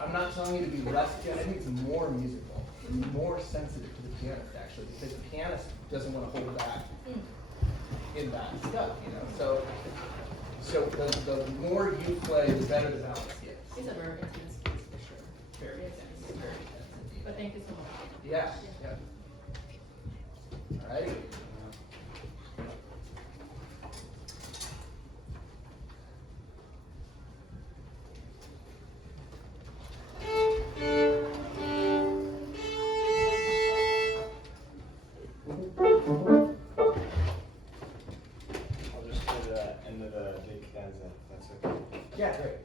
I'm not telling you to be rusty. I think it's more musical, more sensitive to the pianist actually, because the pianist doesn't want to hold back in that stuff, you know. So the more you play, the better the balance gets. It's a very intense piece for sure. Very intense. Very intense indeed. But thank you so much. Yeah. All right. I'll just play the end of the big stanza, if that's okay. Yeah, great.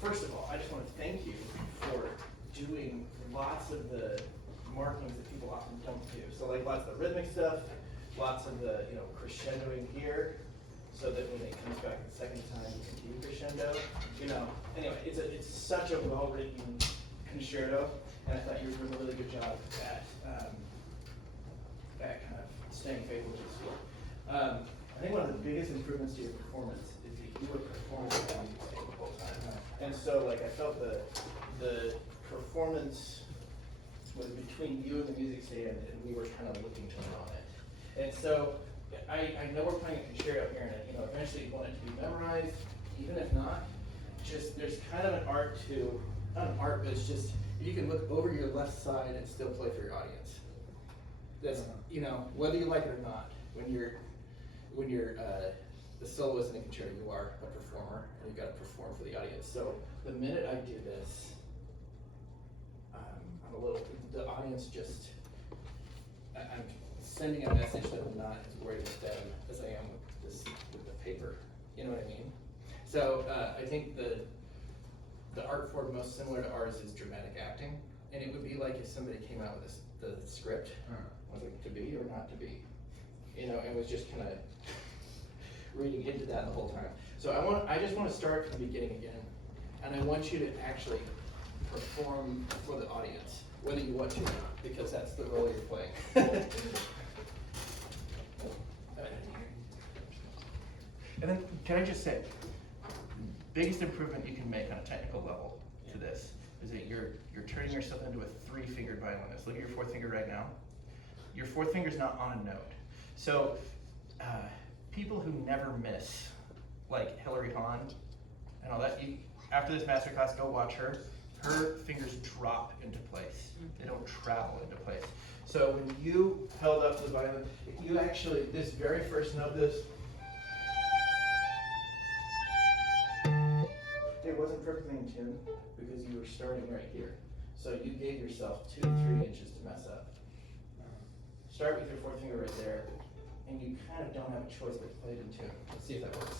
First of all, I just want to thank you for doing lots of the markings that people often don't do. So like lots of the rhythmic stuff, lots of the crescendoing here, so that when it comes back the second time you continue crescendo. Anyway, it's such a well-written concerto, and I thought you were doing a really good job at kind of staying faithful to the score. I think one of the biggest improvements to your performance is that you were performing the music state the whole time. And so like I felt the performance was between you and the music state, and we were kind of looking to learn on it. And so I know we're playing a concerto here, and eventually you want it to be memorized, even if not, just there's kind of an art to, not an art, but it's just, you can look over your left side and still play for your audience. That's, whether you like it or not, when you're the soloist in a concerto, you are a performer, and you've got to perform for the audience. So the minute I do this, the audience just, I'm sending a message that I'm not as worried with them as I am with the paper. You know what I mean? So I think the art form most similar to ours is dramatic acting, and it would be like if somebody came out with the script, was it to be or not to be? And was just kind of reading into that the whole time. So I just want to start from the beginning again, and I want you to actually perform for the audience, whether you want to or not, because that's the role you're playing. And then, can I just say, biggest improvement you can make on a technical level to this is that you're turning yourself into a 3-fingered violinist. Look at your 4th finger right now. Your 4th finger's not on a note. So, people who never miss, like Hilary Hahn and all that, after this masterclass, go watch her. Her fingers drop into place. They don't travel into place. So when you held up the violin, you actually, this very first note, it wasn't perfectly in tune because you were starting right here. So you gave yourself 2 to 3 inches to mess up. Start with your 4th finger right there, and you kind of don't have a choice but to play it in tune. Let's see if that works.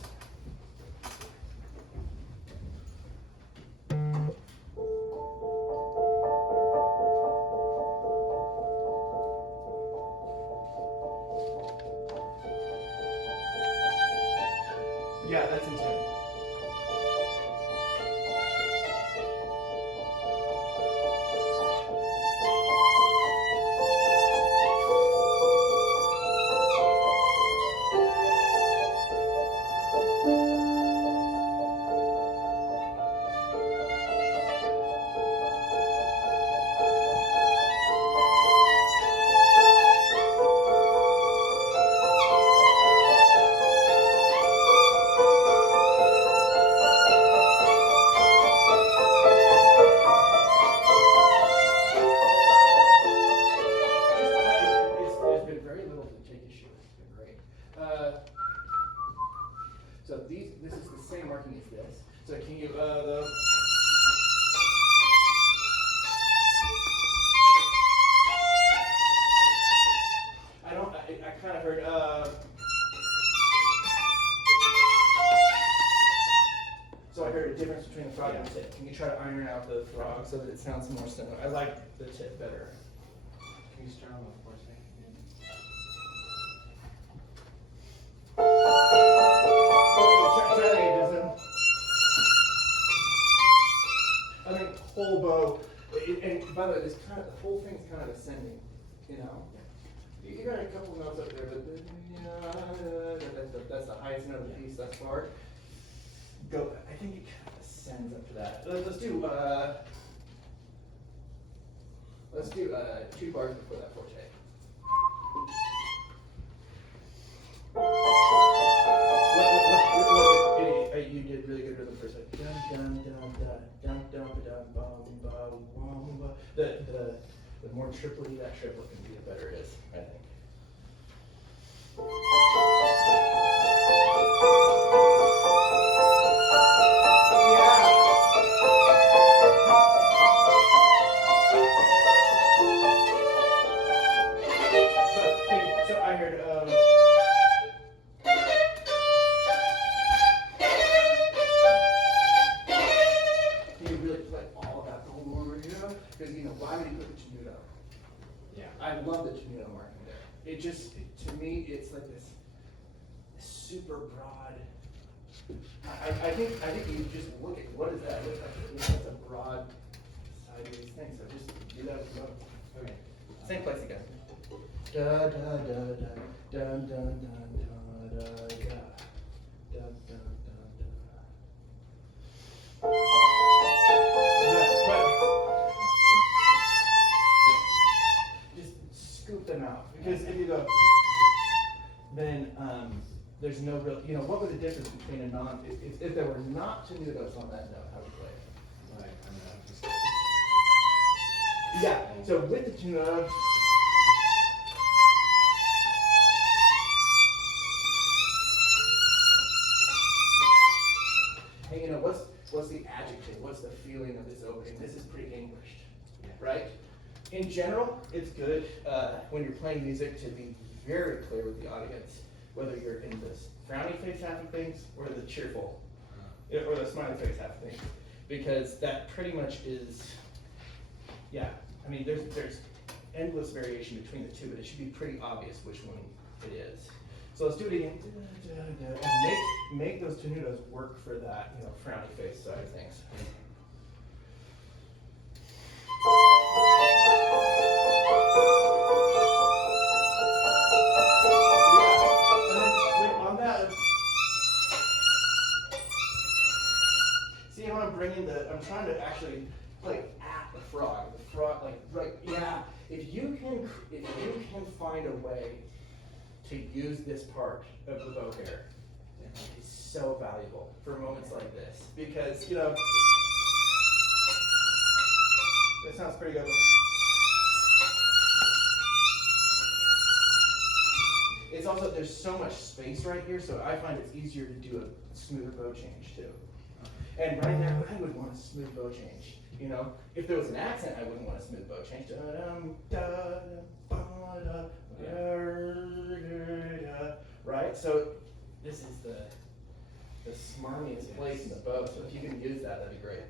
the. I kind of heard. So I heard a difference between the frog and the tip. Can you try to iron out the frog so that it sounds more similar? I like the tip better. Can you start on the fourth thing? Try that again, Jason. I think whole bow, and by the way, this kind of the whole thing's kind of ascending, you know. You got a couple notes up there, but that's the highest note of the piece thus far. Go. I think it kind of ascends up to that. Let's do 2 bars before that forte. You did really good rhythm for a second. Dun dun dun dun dun dun dun bum bum bum bum. The more triplety that triplet can be, the better it is, I think. So I heard. You really play all that the whole over here, because why would you put the tenuto? Yeah. I love the tenuto marking there. It just, to me, it's like this super broad. I think you just look at what is that? It's a broad sideways thing. So just do that as well. Okay. Same place again. Da da da da dun dun dun da da da dun dun dun da. Just scoop them out, because if you go, then there's no real. What would the difference between a non? If there were not tenutos on that note, how would you play it? Like, I mean, just. Yeah. So with the tenuto. Hey, what's the adjective? What's the feeling of this opening? This is pretty Englished, right? In general, it's good when you're playing music to be very clear with the audience, whether you're in this frowny face half of things or the cheerful, or the smiley face half of things, because that pretty much is, yeah. I mean, there's endless variation between the two, but it should be pretty obvious which one it is. So let's do it again. And make those tenutos work for that, frowny face side of things. Yeah. And then on that, see how I'm trying to actually play at the frog. The frog, yeah. If you can find a way to use this part of the bow hair, is so valuable for moments like this, because that sounds pretty good. It's also, there's so much space right here, so I find it's easier to do a smoother bow change too. And right there, I would want a smooth bow change. If there was an accent, I wouldn't want a smooth bow change. Right? So this is the smarmiest place in the bow. So if you can use that, that'd be great.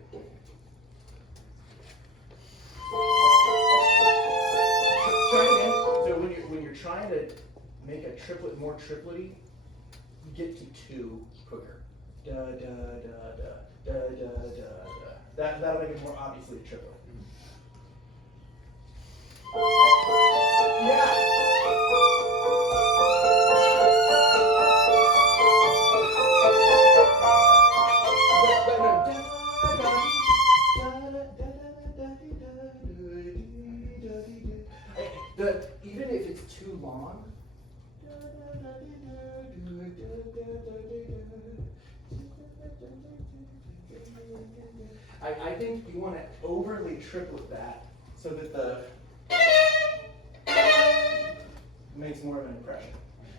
Try it again. So when you're trying to make a triplet more triplety, get to 2 quicker. Da da da da da da da da. That'll make it more obviously a triplet. Yeah. Even if it's too long, I think you want to overly triplet that so that the makes more of an impression.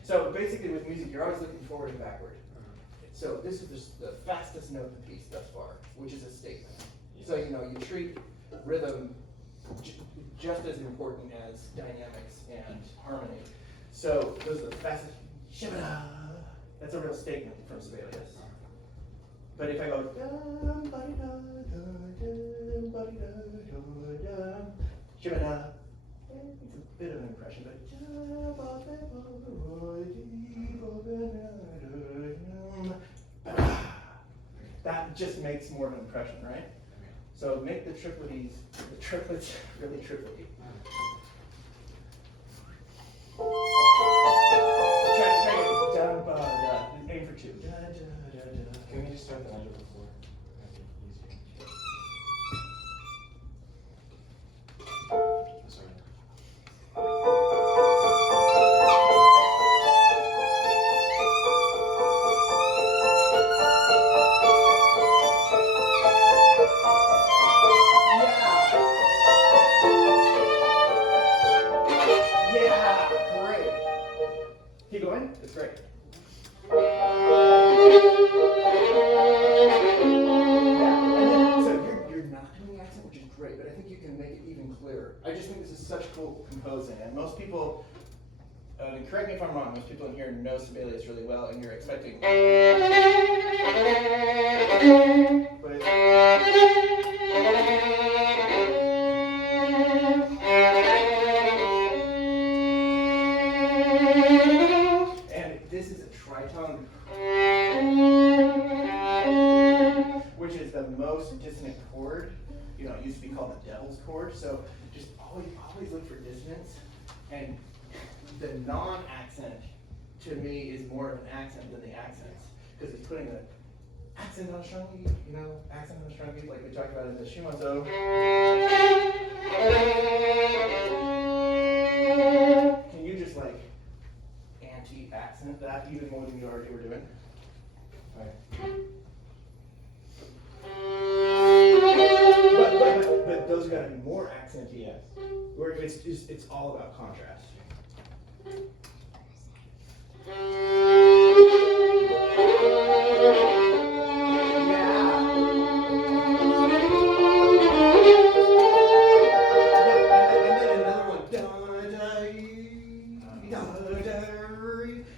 So basically with music, you're always looking forward and backward. So this is just the fastest note in the piece thus far, which is a statement. Yeah. So you treat rhythm just as important as dynamics and harmony. So those are the fastest. Shibada. That's a real statement from Sibelius. But if I go dum ba da dum ba da dum shibada, it's a bit of an impression, but that just makes more of an impression, right? So make the triplets really triplety. Try it. Dum ba da. Aim for 2. Da, da, da, da. Can we just start the measure before? That'd be easier. Sorry. Yeah, great. Keep going. It's great. So you're not doing the accent, which is great, but I think you can make it even clearer. I just think this is such cool composing, and most people, and correct me if I'm wrong, most people in here know Sibelius really well, and you're expecting. But and this is a tritone, which is the most dissonant chord. It used to be called the devil's chord. So just always look for dissonance. And the non-accent, to me, is more of an accent than the accents, because it's putting an accent on a strung beat, accent on a strung beat, like we talked about in the Schumann. Can you just like anti-accent that even more than you already were doing? Right. But those got to be more accenty. Yes. Where it's all about contrast.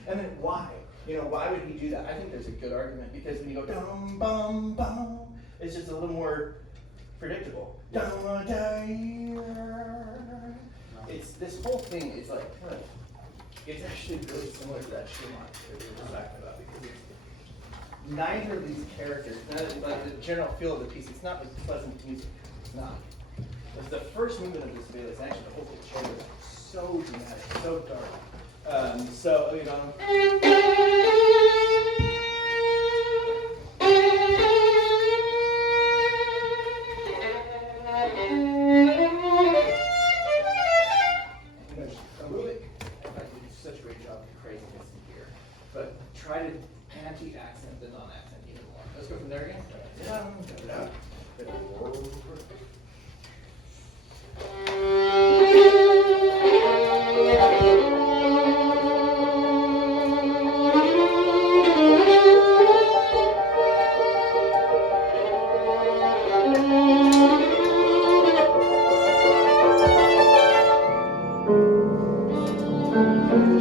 And then why? Why would he do that? I think there's a good argument, because when you go dum bum bum, it's just a little more predictable. It's this whole thing is like it's actually really similar to that Schumann that we were talking about, because neither of these characters, like the general feel of the piece, it's not like pleasant music. It's not. It's the first movement of the Sibelius, actually the whole picture is so dramatic, so dark. I did such a great job of craziness in here, but try to anti-accent the non-accent even more. Let's go from there again.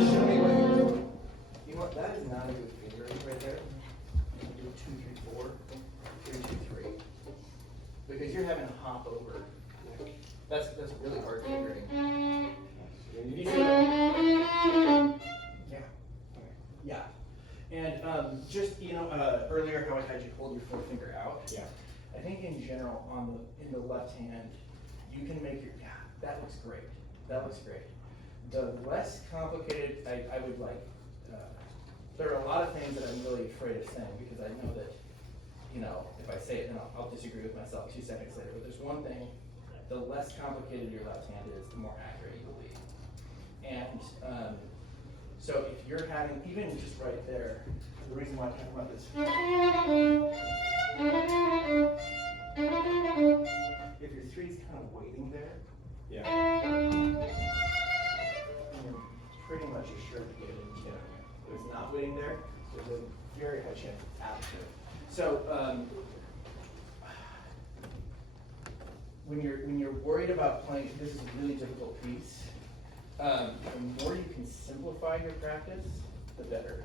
Show me what you know what, that is not a good finger right there. You can do 2, 3, 4, 3, 2, 3. Because you're having to hop over. That's really hard fingering. Yeah. And just earlier how I had you hold your forefinger out. Yeah. I think in general in the left hand you can make that looks great. That looks great. The less complicated, I would like, there are a lot of things that I'm really afraid of saying, because I know that, if I say it, then I'll disagree with myself 2 seconds later. But there's one thing, the less complicated your left hand is, the more accurate you will be. And so if you're having, even just right there, the reason why I'm talking about this, if your 3's kind of waiting there, Yeah. pretty much assured to get it in. If it's not waiting there, there's a very high chance it's out. when you're worried about playing, this is a really difficult piece. The more you can simplify your practice, the better.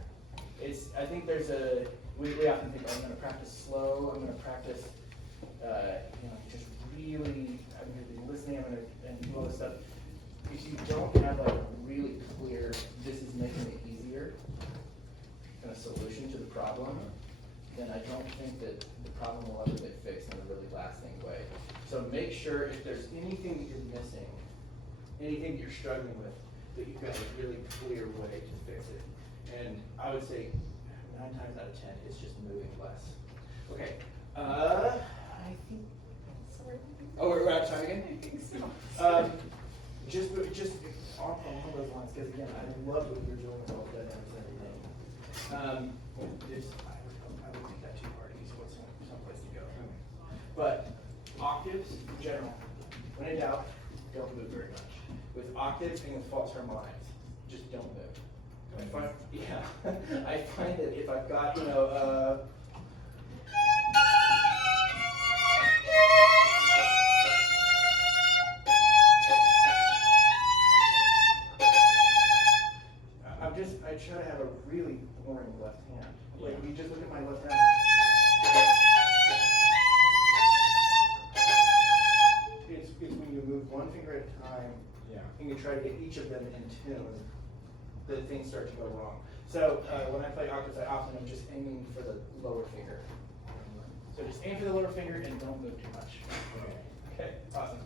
I think we often think, oh, I'm gonna practice slow, I'm gonna practice, just really, I'm gonna be listening, and do all this stuff. If you don't have like a really clear, this is making it easier, kind of solution to the problem, then I don't think that the problem will ever get fixed in a really lasting way. So make sure if there's anything that you're missing, anything that you're struggling with, that you've got a really clear way to fix it. And I would say 9 times out of 10, it's just moving less. Okay, I think, Sorry. oh, we're out of time again? I think so. Just on those lines, because again, I love what you're doing with all the dynamics and everything. I would make that too hard, he's got someplace to go. But octaves, in general, when in doubt, don't move very much. With octaves and with false harmonics, just don't move. I find that if I've got, I try to have a really boring left hand. Like, you just look at my left hand. It's when you move one finger at a time, and you try to get each of them in tune, that things start to go wrong. So when I play octaves, I often am just aiming for the lower finger. So just aim for the lower finger and don't move too much. Okay, awesome.